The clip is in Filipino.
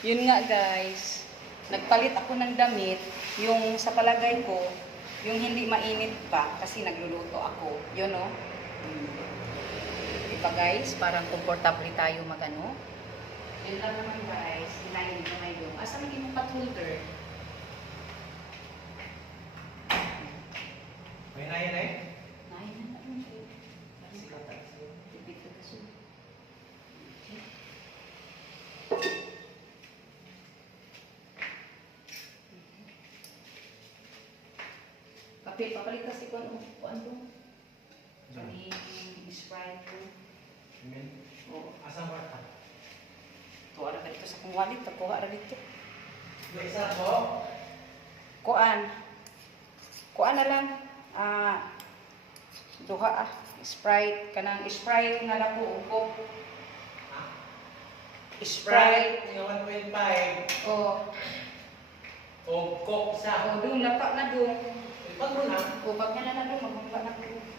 Yun nga guys, nagpalit ako ng damit, yung sa palagay ko, yung hindi mainit pa kasi nagluluto ako. Yun o. Diba guys, parang komportable tayo magano. Yun lang naman guys, hinahin ko na yung. Asa maging mo cut-holder? May nayan eh? Nahin na naman siya. Tipid ka kasi. Kape, papalit kasi kung ano to. Yung Sprite ko. Amen. Oo. Asa mo ata? Kuha ra dito sa kong wallet, kuha ra dito. May isa ko? Kuan. Kuan na lang. Duha Sprite kanang Sprite nga lang ko upo. Ha? Sprite. Yung 1.5. O, O Coke isa. doon lapa na doon. Ipag mo na. O, pag na doon, magbaba na doon.